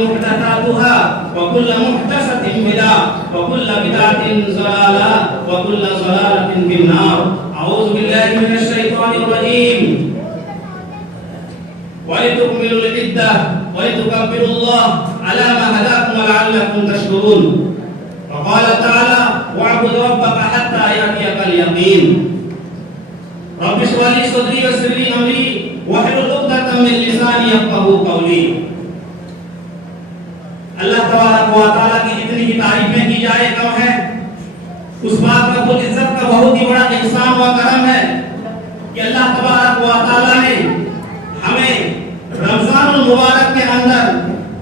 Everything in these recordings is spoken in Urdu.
محدثاتها وكل محدثة بدعة وكل بدعة ضلالة وكل ضلالة في النار. أعوذ بالله من الشيطان الرجيم. ولتكملوا العدة ولتكبروا الله على ما هداكم ولعلكم تشكرون. وقال تعالى واعبد ربك حتى يأتيك اليقين. رب اشرح لي صدري ويسر لي أمري واحلل عقدة من لساني يفقهوا قولي. اللہ تبارک و تعالیٰ کی جتنی ہی تعریفیں کی جائے کم ہے. اس بات کا رب العزت کا بہت ہی بڑا احسان و کرم ہے کہ اللہ تبارک و تعالیٰ نے ہمیں رمضان المبارک کے اندر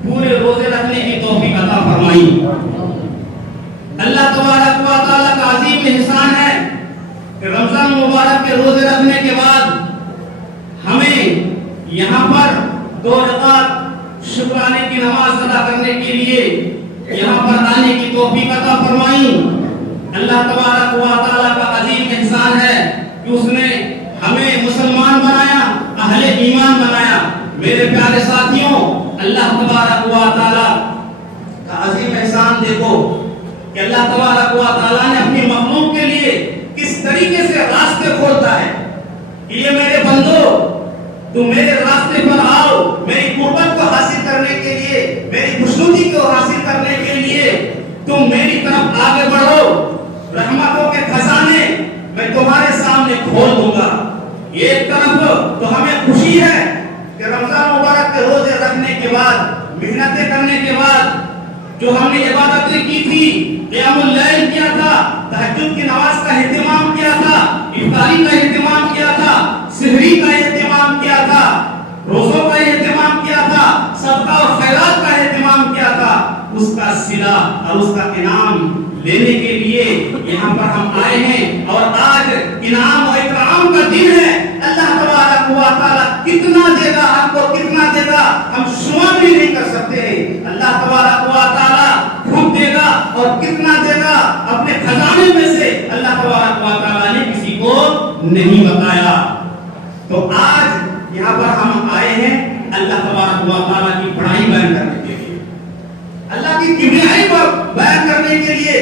پورے روزے رکھنے کی توفیق عطا فرمائی. اللہ تبارک و تعالیٰ کا عظیم احسان ہے کہ رمضان المبارک کے روزے رکھنے کے بعد ہمیں یہاں پر 2 رکعت شکرانے کی نماز ادا کرنے کے لیے یہاں پر آنے کی توفیق عطا فرمائی. اللہ تبارک و تعالیٰ کا عظیم احسان ہے کہ اس نے ہمیں مسلمان بنایا, اہل ایمان بنایا. میرے پیارے ساتھیوں, اللہ تبارک و تعالیٰ کا عظیم احسان دیکھو کہ اللہ تبارک و تعالیٰ نے اپنی مخلوق کے لیے کس طریقے سے راستے کھولتا ہے کہ یہ میرے بندو تم میرے راستے پر آؤ, میری قربت کو حاصل کرنے کے لیے, میری خوشنودی کو حاصل کرنے کے لیے تم میری طرف آگے بڑھو. رحمتوں کے خزانے میں تمہارے سامنے کھول دوں گا. یہ ایک طرف تو ہمیں خوشی ہے کہ رمضان مبارک کے روزے رکھنے کے بعد, محنتیں کرنے کے بعد جو ہم نے عبادتیں کی تھی, قیام اللیل کیا تھا, تہجد کی نماز کا اہتمام کیا تھا, افطاری کا اہتمام کیا تھا, سحری کا اہتمام کیا تھا, روزوں کا اہتمام کیا تھا, صدقہ اور خیرات کا اہتمام کیا تھا, اس کا صلہ اور اس کا انعام لینے کے لیے یہاں پر ہم آئے ہیں. اور آج انعام و اکرام کا دن ہے. اللہ تبارک و تعالیٰ کتنا دے گا آپ کو, کتنا دے گا ہم شمار بھی نہیں کر سکتے ہیں. اللہ تبارک و تعالیٰ خود دے گا اور کتنا دے گا اپنے خزانے میں سے اللہ تبارک و تعالیٰ نے کسی کو نہیں بتایا. تو آج یہاں پر ہم آئے ہیں اللہ تبارک و تعالیٰ کی بڑائی بیان کرنے کے لیے, اللہ کی کبریائی کو بیان کرنے کے لیے.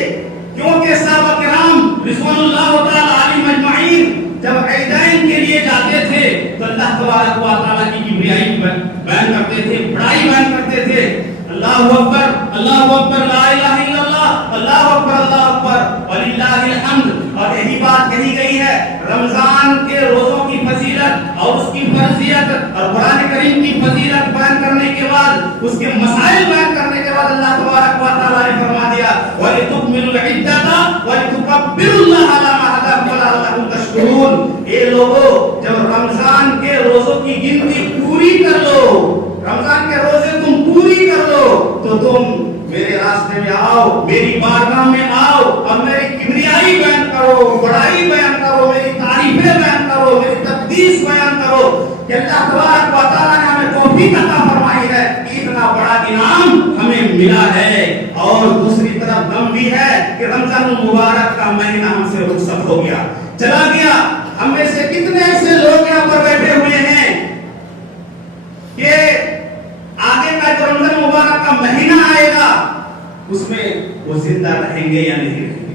کیونکہ صحابہ کرام رضوان اللہ تعالیٰ علیہم اجمعین جب عیدین کے لیے جاتے تھے تو اللہ تبارک و تعالیٰ کی کبریائی بیان کرتے تھے, بڑائی بیان کرتے تھے. اللہ اکبر, اللہ اکبر, لا الہ الا اللہ, اللہ اکبر, اللہ اکبر, وللہ الحمد. اور یہی بات کہی گئی ہے رمضان کے روزوں کی فضیلت اور اس کی فرضیت اور قرآن کریم کی فضیلت بیان کرنے کے بعد, اس کے مسائل بیان کرنے کے بعد اللہ تبارک و تعالیٰ نے فرما دیا وَلِتُكْمِلُوا الْعِدَّةَ وَلِتُكَبِّرُوا اللَّهَ عَلَى مَا هَدَاكُمْ وَلَعَلَّكُمْ تَشْكُرُونَ. اے لوگو, جب رمضان کے روزوں کی گنتی پوری کر لو, رمضان کے روزے تم پوری کر لو تو تم میرے راستے میں آؤ, میری بارگاہ میں آؤ اور میری کبریائی بیان کرو, بڑائی بیان کرو, میری تعریفیں بیان کرو, میری تقدیس بیان کرو کہ اللہ تبارک و تعالیٰ نے ہمیں توفیق عطا فرمائی ہے, اتنا بڑا انعام ہمیں ملا ہے. اور دوسری طرف غم بھی ہے کہ رمضان المبارک کا مہینہ ہم سے رخصت ہو گیا, چلا گیا. ہم میں سے کتنے ایسے لوگ یہاں پر بیٹھے ہوئے ہیں کہ آگے کا جو رمضان مبارک کا مہینہ آئے گا اس میں وہ زندہ رہیں گے یا نہیں رہیں گے,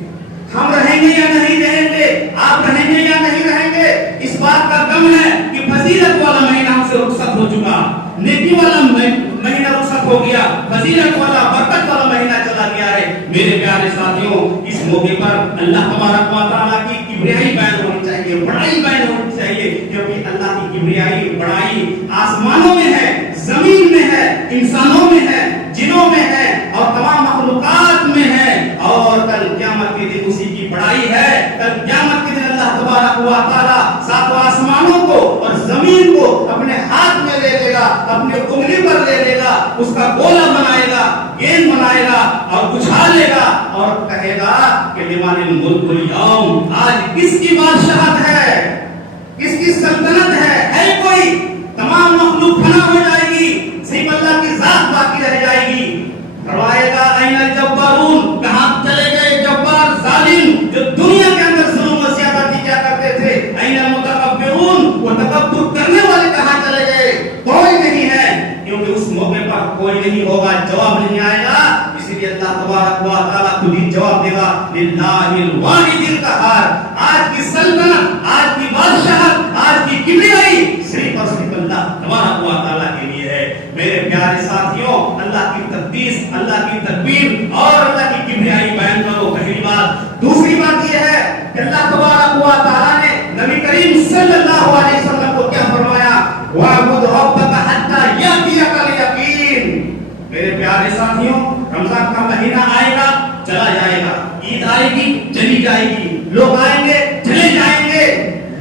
ہم رہیں گے یا نہیں رہیں گے, آپ رہیں گے یا نہیں رہیں گے. اس بات کا غم ہے کہ فضیلت والا مہینہ ہم سے رخصت ہو چکا, نیکی والا مہینہ رخصت ہو گیا, فضیلت والا برکت والا مہینہ چلا گیا ہے. میرے پیارے ساتھیوں, اس موقع پر اللہ تبارک و تعالیٰ کی کبریائی بیان ہونی چاہیے, بڑائی بیان ہونی چاہیے, کیونکہ اللہ کی کبریائی بڑائی آسمانوں میں ہے, زمین میں ہے, انسانوں میں ہے, جنوں میں ہے اور تمام مخلوقات میں ہے. اور کل قیامت کے دن اسی کی بڑائی ہے. کل قیامت کے دن اللہ تبارک و تعالیٰ 7 آسمانوں کو اور زمین کو اپنے ہاتھ میں لے لے گا, اپنے انگلی پر لے لے گا, اس کا گولا بنائے گا, گیند بنائے گا اور اچھال لے گا اور کہے گا کہ لمن الملک اليوم, آج کس کی بادشاہت ہے, کس کی سلطنت ہے کوئی. تمام مخلوق فنا ہو جائے گی, صرف اللہ کی ذات باقی رہ جائے گی. فرمائے گا این الجبارون, کہاں چلے گئے جبار ظالم جو دنیا کے اندر ظلم و زیادتی کیا کرتے تھے. این المتکبرون, وہ تکبر کرنے والے کہاں چلے گئے, کوئی نہیں ہے. کیونکہ اس موقع پر کوئی نہیں ہوگا، جواب نہیں آئے گا، اسی لیے اللہ تبارک و تعالیٰ خود ہی جواب دے گا، للہ الواحد القہار۔ آج کی سلطنت، آج کی بادشاہت، آج کی کبریائی صرف اور صرف اللہ تبارک و تعالیٰ کے لیے ہے۔ میرے پیارے ساتھیوں، اللہ کی تقدیس، اللہ کی تکبیر اور اللہ کی کبریائی بیان کرو، پہلی بات۔ دوسری بات یہ ہے کہ اللہ تبارک و تعالیٰ نے نبی کریم صلی اللہ علیہ وسلم کو کیا فرمایا؟ وَاعْبُدْ رَبَّكَ حَتَّى يَأْتِيَكَ الْيَقِينُ۔ میرے پیارے ساتھیوں، رمضان کا مہینہ آئے گا، چلا جائے گا، عید آئے گی، چلی جائے گی، لوگ آئیں گے، چلے جائیں گے،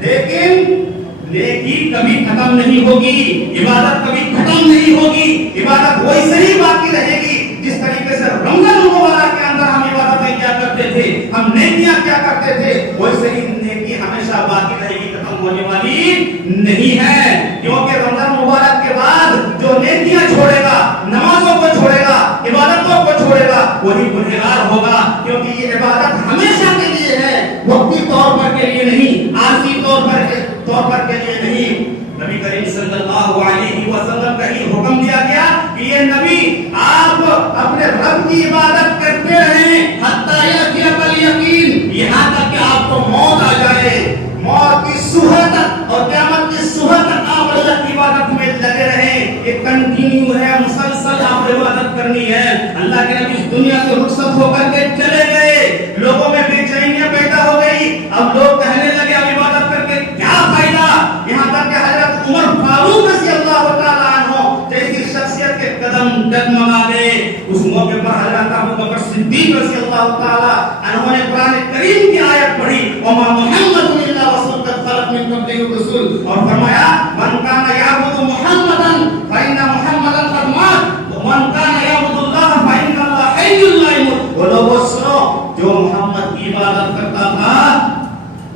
لیکن نیکی کبھی ختم نہیں ہوگی، عبادت کبھی ختم نہیں ہوگی، عبادت وہی صحیح باقی رہے گی۔ جس طریقے سے رمضان المبارک کے اندر ہم عبادتیں کیا کرتے تھے، ہم نیکیاں کیا کرتے تھے، ویسے ہی نیکی ہمیشہ باقی رہے گی، ختم ہونے والی نہیں ہے۔ کیونکہ رمضان مبارک کے بعد جو نیکیاں چھوڑے گا، نمازوں کو چھوڑے گا، عبادتوں کو چھوڑے گا، وہی گنہگار ہوگا، کیونکہ یہ عبادت ہمیشہ کے لیے ہے، وقتی طور پر کے لیے نہیں، عارضی طور پر کے لیے نہیں۔ نبی کریم صلی اللہ علیہ وسلم کا ہی حکم دیا گیا کہ یہ نبی آپ اپنے رب کی عبادت کرتے رہیں حتی یأتیک الیقین، یہاں تک کہ آپ کو موت آ جائے، موت کی صبح تک اور قیامت کی صبح تک آپ اللہ کی عبادت میں لگے رہیں۔ یہ کنٹینیو ہے، مسلسل آپ عبادت کرنی ہے۔ اللہ کے نبی اس دنیا سے رخصت ہو کر کے چلے گئے، لوگوں میں بے چینیاں پیدا ہو گئی، اب لوگ کہنے لگے اب عبادت کر کے کیا فائدہ، یہاں تک کہ حضرت عمر فاروق رضی اللہ تعالیٰ عنہ جیسی شخصیت کے قدم ڈگمگا گئے۔ اس موقع پر حضرت ابوبکر صدیق رضی اللہ تعالیٰ عنہ نے قرآن کریم کی آیت پڑھی، وما محمد الا رسول قد خلت من قبلہ الرسل، اور فرمایا من کان یعبد محمدا فإن محمدا قد مات ومن کان یعبد اللہ فإن اللہ حی لا یموت۔ وہ لوگوں سنو، جو محمد کی عبادت کرتا تھا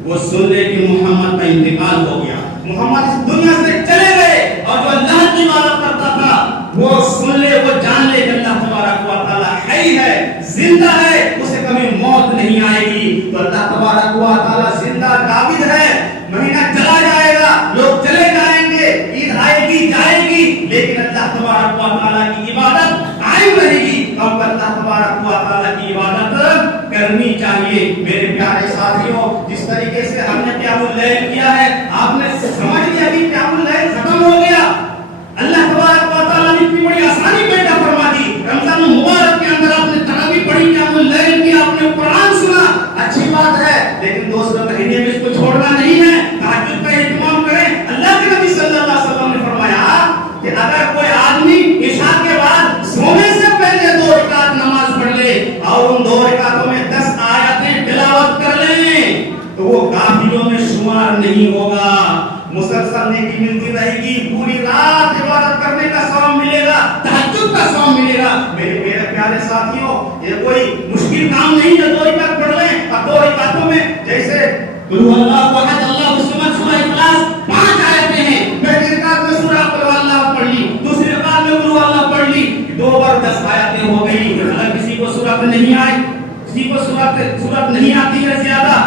وہ سن لے کہ محمد کا انتقال ہو گیا، محمد اس دنیا سے چلے گئے، اور جو اللہ کی عبادت کرتا تھا وہ سن لے، وہ جان لے کہ اللہ تبارک و تعالیٰ حی ہے، زندہ ہے، اسے کبھی موت نہیں آئے گی۔ تو اللہ تبارک و تعالیٰ زندہ قابض ہے، مہینہ چلا جائے گا، لوگ چلے جائیں گے، عید آئے گی جائے گی، لیکن اللہ تبارک و تعالیٰ کی عبادت قائم رہے گی۔ اب اللہ تبارک و تعالیٰ کی عبادت کرنی چاہیے۔ میرے پیارے ساتھیوں، جس طریقے سے ہم نے قیام اللیل کیا ہے، آپ نے سمجھ لیا کہ قیام اللیل ختم ہو گیا، اللہ تبارک و تعالیٰ نے اتنی بڑی آسانی پیدا فرما دی۔ رمضان المبارک کے اندر آپ نے تراویح پڑھی، قیام اللیل کی، آپ نے قرآن سنا، اچھی بات ہے، لیکن دوسرے مہینے میں اس کو چھوڑنا نہیں ہے، تہجد کا اہتمام کریں۔ اللہ کے نبی صلی اللہ علیہ وسلم نے فرمایا کہ اگر کوئی آدمی عشاء کے بعد سونے سے پہلے 2 رکعت نماز پڑھ لے اور ان 2 رکعتوں میں 10 آیتیں تلاوت کر لیں تو وہ غافلوں میں شمار نہیں ہوگا، مسلسل نیکی ملتی رہے گی، پوری رات عبادت کرنے کا ثواب ملے گا، تہجد کا ثواب ملے گا۔ میرے پیارے ساتھیوں، یہ کوئی مشکل کام نہیں ہے، 2 رکعت پڑھ لیں، اب 2 رکعتوں میں جیسے قل هو اللہ احد اللہ الصمد سورہ اخلاص 5 آیتیں ہیں، پہلی رکعت میں سورہ قل هو اللہ پڑھ لی، دوسری رکعت میں قل هو اللہ پڑھ لی، 2 بار 10 آیتیں ہو گئی۔ اگر کسی کو سورت نہیں آئی، کسی کو سورت نہیں آتی ہے زیادہ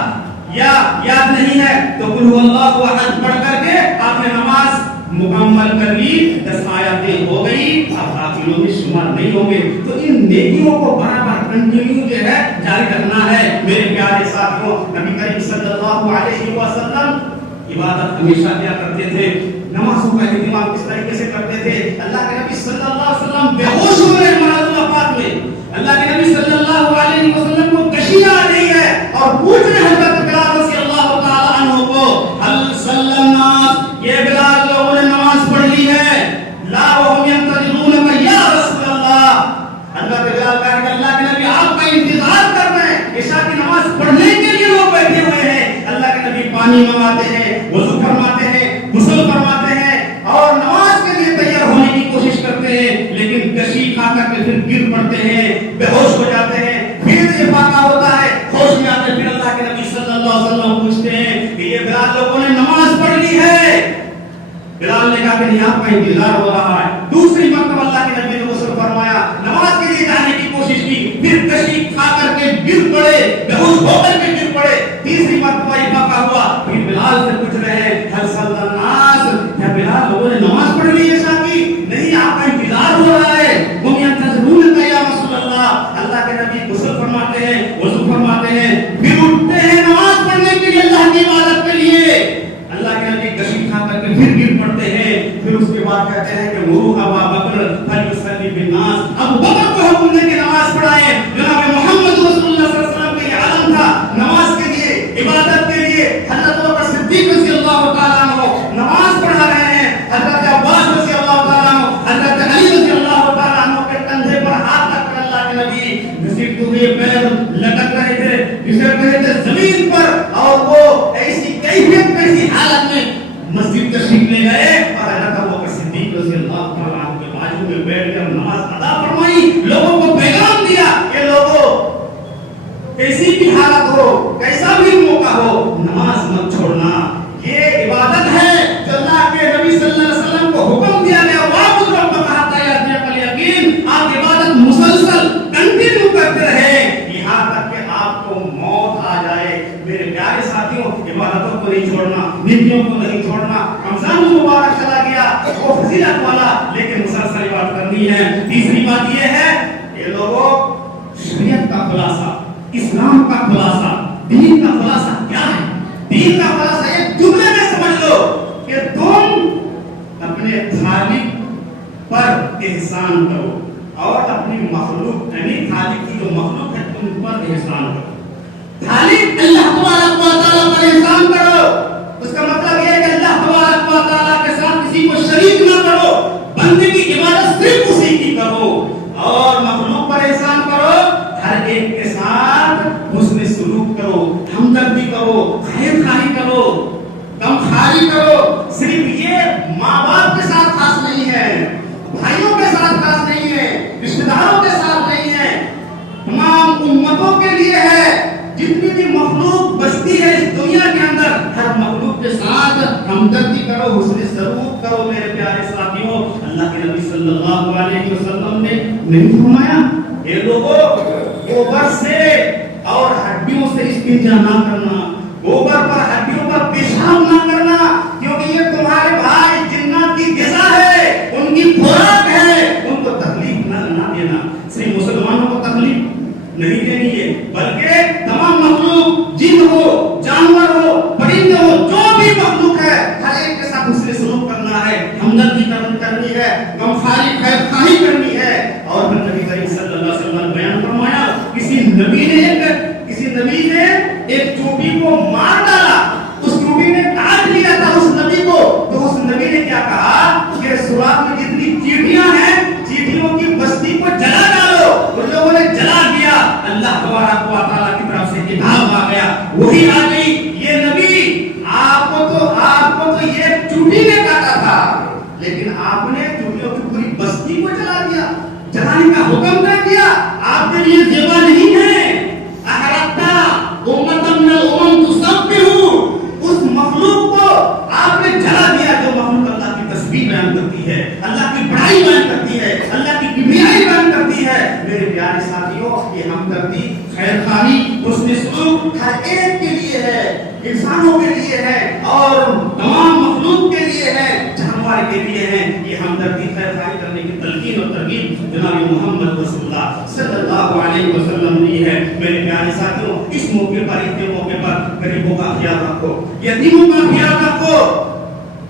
یا یاد نہیں ہے، تو قل هو اللہ احد پڑھ کر کے آپ نے نماز مکمل کر لی، 10 آیتیں ہو گئی، اب غافلوں میں شمار نہیں ہوں گے۔ تو ان نیکیوں کو برابر کنٹینیو جو ہے جاری رکھنا ہے۔ میرے پیارے ساتھیوں، نبی کریم صلی اللہ علیہ وسلم عبادت ہمیشہ کیا کرتے تھے، نمازوں کا اہتمام کس طریقے سے کرتے تھے۔ اللہ کے نبی صلی اللہ علیہ وسلم بے ہوش ہو گئے مرض الوفات میں، اللہ کے نبی صلی اللہ علیہ وسلم کو کشی آ رہی ہے اور پوچھ رہے ہیں حضرت بلال رضی اللہ تعالی عنہ کو، هل صلی الناس، یہ بلال لوگوں نے نماز پڑھ لی ہے، لا وهم ينتظرونك یا رسول اللہ۔ حضرت بلال کہا کہ اللہ کے نبی آپ کا انتظار کر رہے ہیں، عشاء کی نماز پڑھنے کے لیے لوگ بیٹھے ہوئے ہیں۔ اللہ کے نبی پانی منگاتے ہیں، وضو فرماتے ہیں، غسل فرماتے ہیں اور نماز کے لیے تیار ہونے کی کوشش کرتے ہیں، لیکن کشی کھا کر کے پھر گر پڑتے ہیں، بے ہوش ہو جاتے ہیں، پھر یہ فاقہ ہوتا ہے، ہوش میں آتے، پھر اللہ کے نبی صلی اللہ علیہ وسلم پوچھتے ہیں کہ یہ بلال لوگوں نے نماز پڑھ لی ہے۔ بلال نے کہا کہ نہیں، آپ کا انتظار ہو رہا ہے۔ دوسری مرتبہ اللہ کے نبی نے غسل فرمایا، نماز کے لیے جانے کی کوشش کی، پھر کشی کھا کر کے گر پڑے، بے ہوش ہو کر کے گر پڑے۔ تیسری مرتبہ یہ فاقہ ہوا، پھر بلال سے پوچھ رہے ہیں هل صلی الناس، کیا بلال لوگوں نے نماز پڑھ لی عشاء کی؟ نہیں، آپ کا انتظار ہو رہا ہے۔ کہتے ہیں کہ وہ ابا بکر فلیصلی بالناس، ابو بکر کو حکم دے کہ نماز پڑھائیں. جناب محمد رسول اللہ صلی اللہ علیہ وسلم کا یہ عالم تھا نماز کے لیے، عبادت کے لیے. حضرت ابوبکر صدیق رضی اللہ تعالیٰ عنہ نماز پڑھا رہے ہیں، حضرت عباس رضی اللہ تعالیٰ عنہ، حضرت علی رضی اللہ تعالیٰ عنہ کے کندھے پر ہاتھ رکھ کر اللہ کے نبی گھسیٹتے ہوئے پیر لٹک رہے تھے، گھسٹ رہے تھے زمین پر، اور وہ ایسی کیفیت میں، ایسی حالت میں مسجد تشریف لے گئے اور حضرت ابوبکر صدیق رضی اللہ تعالیٰ عنہ کے بازو میں بیٹھ کر نماز ادا فرمائی. لوگوں کو پیغام دیا کہ لوگوں کیسی بھی حالت ہو، کیسا بھی موقع ہو، نماز مت چھوڑنا. یہ عبادت ہے جو اللہ کے نبی صلی اللہ علیہ وسلم کو حکم دیا گیا. وَاعْبُدْ رَبَّكَ حَتَّىٰ يَأْتِيَكَ الْيَقِينُ. آپ عبادت مسلسل کنٹینیو کرتے رہیں یہاں تک کہ آپ کو موت آ جائے. میرے پیارے ساتھیوں، عبادتوں کو نہیں چھوڑنا، نیکیوں کو نہیں چھوڑنا. رمضان مبارک چلا گیا وہ فضیلت والا، لیکن مسلسل عبادت کرنی ہے. تیسری بات یہ ہے کہ لوگوں شریعت کا خلاصہ، اسلام کا خلاصہ، دین کا خلاصہ کیا ہے؟ دین کا خلاصہ ایک جملے میں سمجھ لو کہ تم اپنے خالق پر احسان کرو اور اپنی مخلوق، یعنی خالق کی جو مخلوق ہے تم پر احسان کرو. خالق اللہ تبارک و تعالیٰ پر احسان کرو، اس کا مطلب یہ ہے کہ اللہ تبارک و تعالیٰ کے ساتھ کسی کو شریک نہ کرو، بندے کی عبادت صرف اسی کی کرو. اور مخلوق پر احسان کرو، ہر ایک کے ساتھ حسن سلوک کرو، ہمدردی کرو، خیر خواہی کرو، غم خاری کرو. صرف یہ ماں باپ کے ساتھ خاص نہیں ہے، بھائیوں کے ساتھ خاص نہیں ہے، رشتہ داروں کے ساتھ نہیں ہے، تمام امتوں کے لیے ہے. جتنی بھی مخلوق بستی ہے اس دنیا کے اندر، ہر مخلوق کے ساتھ ہمدردی کرو، حسن سلوک کرو. میرے پیارے ساتھیوں، اللہ کے نبی صلی اللہ علیہ وسلم نے نہیں فرمایا اے لوگوں گوبر سے اور ہڈیوں سے استنجا نہ کرنا، گوبر پر ہڈیوں پر پیشاب نہ کرنا، کیونکہ یہ تمہارے بھائی جنات کی غذا ہے، ان کی خوراک ہے، ان کو تکلیف نہ دینا. صرف مسلمانوں کو تکلیف نہیں دینی ہے، بلکہ تمام مخلوق، جن ہو، جانور ہو، پرندے ہو، جو بھی مخلوق ہے، ہر ایک کے ساتھ حسن سلوک کرنا ہے، ہمدردی کرنی ہے، غم خاری خیر خواہی کرنی ہے. اور پھر نبی کریم صلی اللہ علیہ وسلم نے بیان فرمایا کسی نبی نے ایک چوٹی کو مار ڈالا، اس چوٹی نے کاٹ لیا تھا اس نبی کو، تو اس نبی نے کیا کہا کہ سوراخ میں جتنی چیٹیاں ہیں چیٹیوں کی بستی کو جلا ڈالو. ان لوگوں نے جلا دیا، اللہ تبارک و تعالیٰ کی طرف سے کتاب آ گیا، وہی آ گئی. یہ نبی آپ کو تو یہ چوٹی نے کاٹا تھا، لیکن آپ نے چوٹیوں کی پوری بستی کو جلا دیا، جلانے کا حکم دے دیا. آپ کے لیے زیبا نہیں ہے. احرقتا امتم من الامم تسبحوا، اس مخلوق کو آپ نے جلا دیا جو مخلوق اللہ کی تسبیح بیان کرتی ہے، اللہ کی بڑائی بیان کرتی ہے، اللہ کی کبریائی بیان کرتی ہے. میرے پیارے ساتھیوں، یہ ہمدردی، خیر خواہی، حسن سلوک ہر ایک کے لیے ہے، انسانوں کے لیے ہے اور تمام مخلوق کے لیے ہے، جانور کے لیے ہے. یہ ہمدردی، خیر خواہی کرنے کی تلقین اور ترغیب جناب محمد رسول اللہ صلی اللہ علیہ وسلم نے ہے. میرے پیارے ساتھیوں، اس موقع پر، اس موقع پر غریبوں کا خیال رکھو، یتیموں کا خیال رکھو.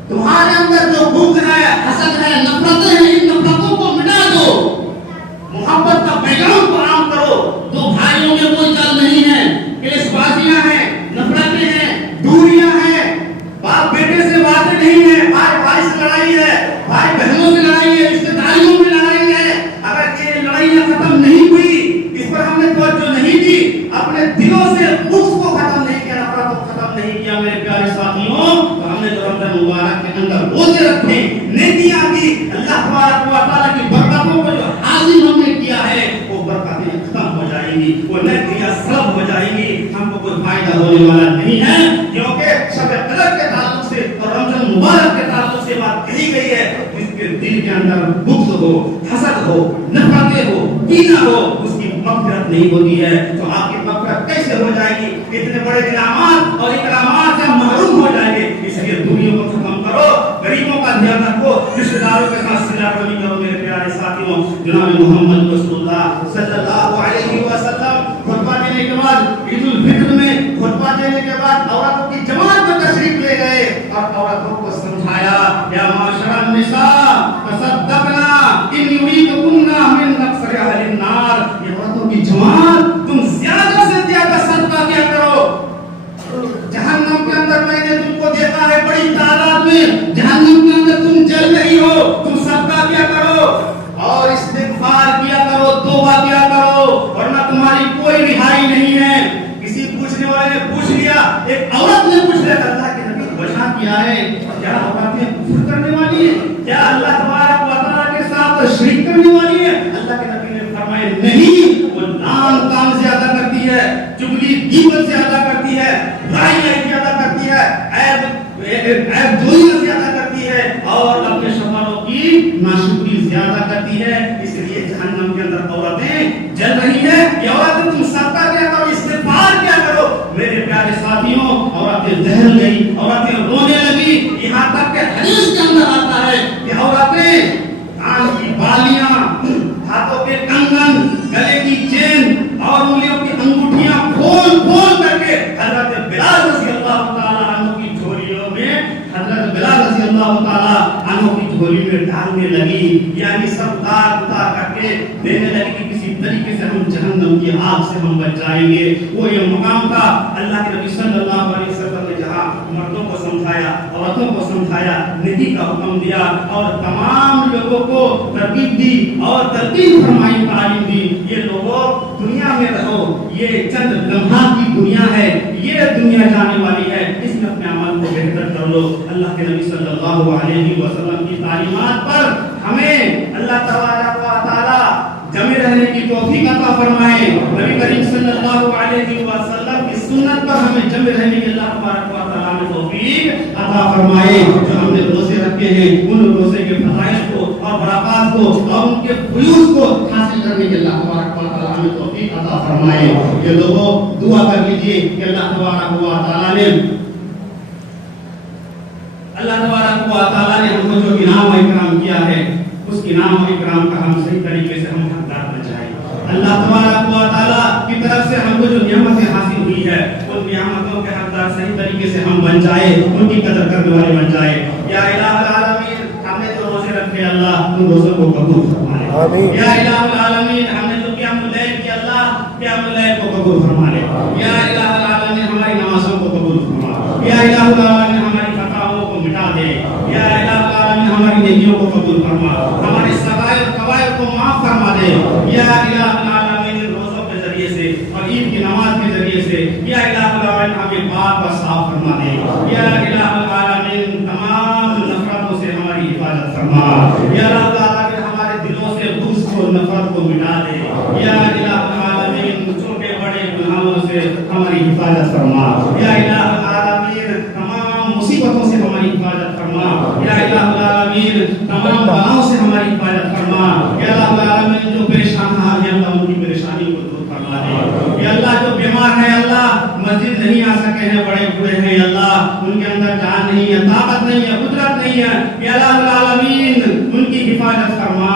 تمہارے اندر جو بغض ہے، حسد ہے، نفرتیں ہیں، ان نفرتوں کو مٹا دو، محبت کا پیغام کو عام کرو. دو بھائیوں میں کوئی چل نہیں ہے، کیس بازیاں ہیں، نفرتیں ہیں، دوریاں ہیں، باپ بیٹے سے باتیں نہیں ہے، بھائی بھائی سے لڑائی ہے، بھائی بہنوں سے لڑائی ہے، رشتہ داریوں میں لڑائی ہے. اگر یہ لڑائیاں ختم نہیں ہوئی، اس پر ہم نے توجہ نہیں دی، اپنے دلوں سے بغض کو ختم نہیں کیا، نفرت کو ختم نہیں کیا، میرے پیارے ساتھیوں، تو ہم نے جو رمضان مبارک کے اندر روزے رکھے، نیکیاں کی، اللہ تبارک و تعالیٰ کی برکتوں کو جو حاصل ہم نے کیا ہے، وہ برکتیں ختم ہو جائیں گی، وہ نیکیاں سلب ہو جائیں گی. ہم کو کوئی فائدہ ہونے والا نہیں ہے، کیونکہ شب قدر کے تعلق سے اور رمضان مبارک کے تعلق سے بات کہی گئی ہے. جس کے دل کے اندر بغض ہو، حسد ہو، نفرتیں ہو، کینہ ہو، اس کی مغفرت نہیں ہوتی ہے. تو آپ کی مغفرت کیسے ہو جائے گی؟ اتنے بڑے انعامات اور اکرامات سے محروم ہو جائیں گے. اس لیے دنیا کو ختم کرو، غریبوں کا دھیان رکھو، رشتہ داروں کے ساتھ صلہ رحمی کرو. میرے پیارے ساتھیوں، جناب محمد رسول اللہ صلی اللہ علیہ وسلم خطبہ دینے کے بعد، عید الفطر میں خطبہ دینے کے بعد عورتوں کی جماعت میں تشریف لے گئے اور عورتوں کو سمجھایا، یا معاشر النساء عبادت شریک کرنے والی ہے؟ اللہ کے نبی نے فرمایا نہیں، وہ نام کام زیادہ کرتی ہے، چگلی غیبت زیادہ کرتی ہے، برائیاں زیادہ کرتی ہے، عیب جوئیاں زیادہ کرتی ہے، اور اپنے شوہروں کی ناشکری زیادہ کرتی ہے. اس لیے جہنم کے اندر عورتیں جل رہی ہیں. یہ عورتیں تم صدقہ کیا کرو، استغفار کیا کرو. میرے پیارے ساتھیوں، عورتیں دہل گئی، عورتیں رونے لگی. یہاں تک کہ حدیث کے اندر آتا ہے کہ عورتیں کان کی بالیاں، ہاتھوں کے کنگن، گلے کی چین اور انگلیوں کی انگوٹھیاں کھول کھول کر کے حضرت بلال رضی اللہ تعالی عنہ کی جھولیوں میں، حضرت بلال رضی اللہ تعالی عنہ کی جھولی میں ڈالنے لگی. یعنی سب اتار اتار کر کے دینے لگی کہ کسی طریقے سے ہم جہنم کی آگ سے ہم بچ جائیں گے. وہ یہ مقام تھا. اللہ کے نبی صلی اللہ علیہ وسلم نے جہاں مردوں کو سمجھایا، عورتوں کو سمجھایا، نیکی کا حکم دیا اور تمام لوگوں کو ترغیب دی اور ترغیب فرمائی، تعلیم دی. یہ لوگوں دنیا میں رہو، یہ چند لمحات کی دنیا ہے، یہ دنیا جانے والی ہے، اس میں اپنے عمل کو بہتر کر لو. اللہ کے نبی صلی اللہ علیہ وسلم کی تعلیمات پر ہمیں اللہ تبارک و تعالی جمع رہنے کی توفیق عطا فرمائے. نبی کریم صلی اللہ علیہ وسلم کی سنت پر ہمیں جمع رہنے کی اللہ تبارک و تعالی نے توفیق عطا فرمائے. جو ہم نے روزے رکھے ہیں ان روزے کے فضائل کو اور برکات کو اور ان کے فیوز کو حاصل کرنے کی اللہ تبارک و تعالی ہمیں توفیق عطا فرمائے. یہ لوگوں دعا کر لیجئے کہ اللہ تبارک و تعالی نے ہم کو جو انعام و اکرام کیا ہے اس انعام و اکرام کا ہم صحیح طریقے سے ہم حقدار بن جائیں. اللہ تبارک و تعالی کی طرف سے ہم کو جو نعمتیں حاصل ہوئی ہے ان نعمتوں کے حقدار صحیح طریقے سے ہم بن جائیں، ان کی قدر کرنے والے بن جائیں. یا الہ العالمین، ہم نے جو روزے رکھے اللہ ان روزوں کو قبول فرما لے. یا الہ العالمین، ہم نے جو قیام اللیل کی اللہ قیام اللیل کو قبول فرما لے. یا الہ العالمین، ہماری نمازوں کو قبول فرما. یا الہ العالمین، ہماری خطاؤں کو مٹا دے. یا الہ العالمین، ہماری نیکیوں کو قبول فرما، ہمارے صغائر کبائر کو معاف فرما دے. یا الہ العالمین، روزوں کے ذریعے سے اور عید کی نماز کے ذریعے سے یا الہ العالمین ہمیں پاک و صاف فرما دے. یا الہ العالمین، تمام نفرتوں سے ہماری حفاظت فرما. یا الہ العالمین، ہمارے دلوں سے بغض کو نفرت کو مٹا دے. یا الہ العالمین، چھوٹے بڑے گناہوں سے ہماری حفاظت فرما. یا الہ العالمین، تمام مصیبتوں سے ہماری حفاظت فرما. یا الہ العالمین، تمام بلاؤں سے ہماری حفاظت فرما. یا الہ العالمین، جو پریشان حال ہیں اللہ ان کی پریشانی کو دور فرما دے. یا اللہ، جو بیمار ہیں اللہ مسجد نہیں آ سکے ہیں، بڑے بوڑھے ہیں اللہ ان کے اندر جان نہیں ہے، طاقت نہیں ہے، قدرت نہیں ہے، یا الہ العالمین ان کی حفاظت فرما.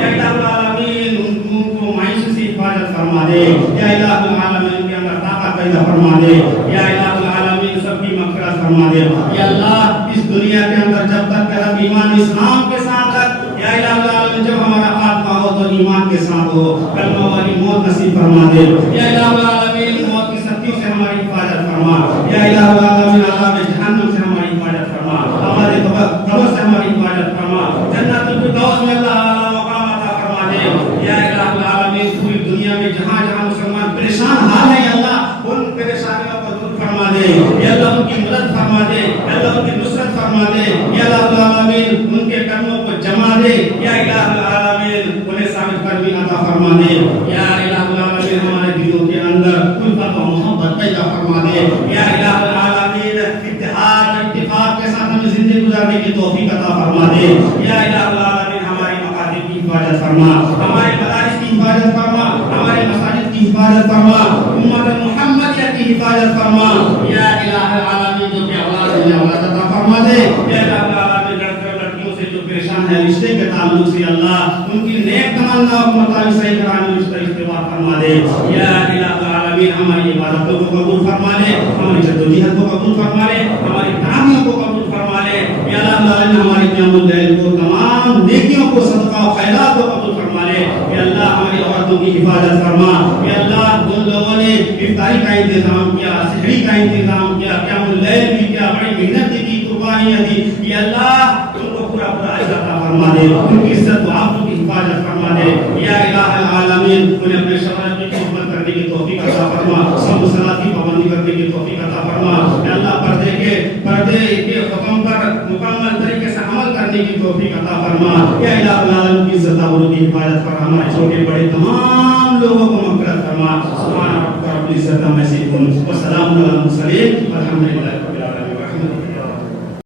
یا الہ العالمین ان کو معیشت سے حفاظت فرما دے. یا الہ العالمین ان کے اندر طاقت پیدا فرما دے. یا الہ العالمین سب کی مغفرت فرما دے. یا اللہ، اس دنیا کے اندر جب تک کہ ہم ایمان اسلام کے ساتھ رکھ، یا الہ العالمین جب ہمارا خاتمہ ہو تو ایمان کے ساتھ ہو، کلمہ والی موت نصیب فرما دے. یا الہ العالمین موت کی سختیوں سے ہماری حفاظت فرما. یا الہ العالمین عذاب جہنم سے ہماری حفاظت فرما. ہمارے قبر سے ہماری حفاظت فرما. جنت الفردوس میں اللہ اعلیٰ مقام عطا فرما دے. یا الہ العالمین پوری دنیا میں جہاں جہاں مسلمان پریشان حال ہیں اللہ ان پریشانیوں کو دور فرما دے. یا اللہ ان کی مدد فرما دے. یا اللہ ان کی نصرت فرما دے. یا الہ العالمین ان کے قدموں کو جما دے. یا الہ العالمین انہیں ثابت قدمی عطا فرما دے. یا الہ العالمین ہمارے دلوں کے اندر الفت و محبت پیدا فرما دے. یا الہ العالمین اتحاد اتفاق کے ساتھ ہمیں زندگی گزارنے کی توفیق عطا فرما دے. یا الہ العالمین ہماری مقاصد کی حفاظت فرما، ہمارے مدارس کی حفاظت فرما، ہمارے مساجد کی حفاظت فرما، امت محمدیہ کی حفاظت فرما. یا الہ العالمین جو کہ اولاد عطا فرما دے. یا الہ العالمین لڑکیوں سے جو پریشان ہے رشتے کے تعلق سے اللہ ان کی نیک تمنا اور مطالب صحیح کرانے میں اس کا استعمال فرما دے. یا الہ العالمین ہماری عبادتوں کو قبول فرما لے، ہماری جدوجہد کو قبول فرما لے، ہماری تعمیوں کو قبول فرما لے. یا الہ العالمین ہماری قیام اللیل کو، تمام نیکیوں کو، صدقہ و خیرات کو قبول فرما لے. یا اللہ ہماری عورتوں کی حفاظت فرما. یا اللہ جن لوگوں نے افطاری کا انتظام کیا، سحری کا انتظام کیا، قیام اللیل بھی کیا، بڑی محنت کی، قربانیاں دی، یا اللہ ان کو پورا پورا اجر عطا فرما دے، ان کی عزت و عافیت کی حفاظت فرما دے. یا الہ العالمین انہیں اپنے شرائع کی خدمت کرنے کی توفیق عطا فرما، صوم و صلاۃ کی پابندی کرنے کی توفیق عطا فرما. یا اللہ پردے کے حکم پر مکمل طریقے سے عمل کرنے کرنے کی توفیق عطا فرما. یا الہ العالمین کی عزت و کی حفاظت کر. ہمارے چھوٹے بڑے تمام لوگوں کو مغفرت فرما. سبحان ربک رب العزت عما یصفون وسلام علی المرسلین والحمد للہ.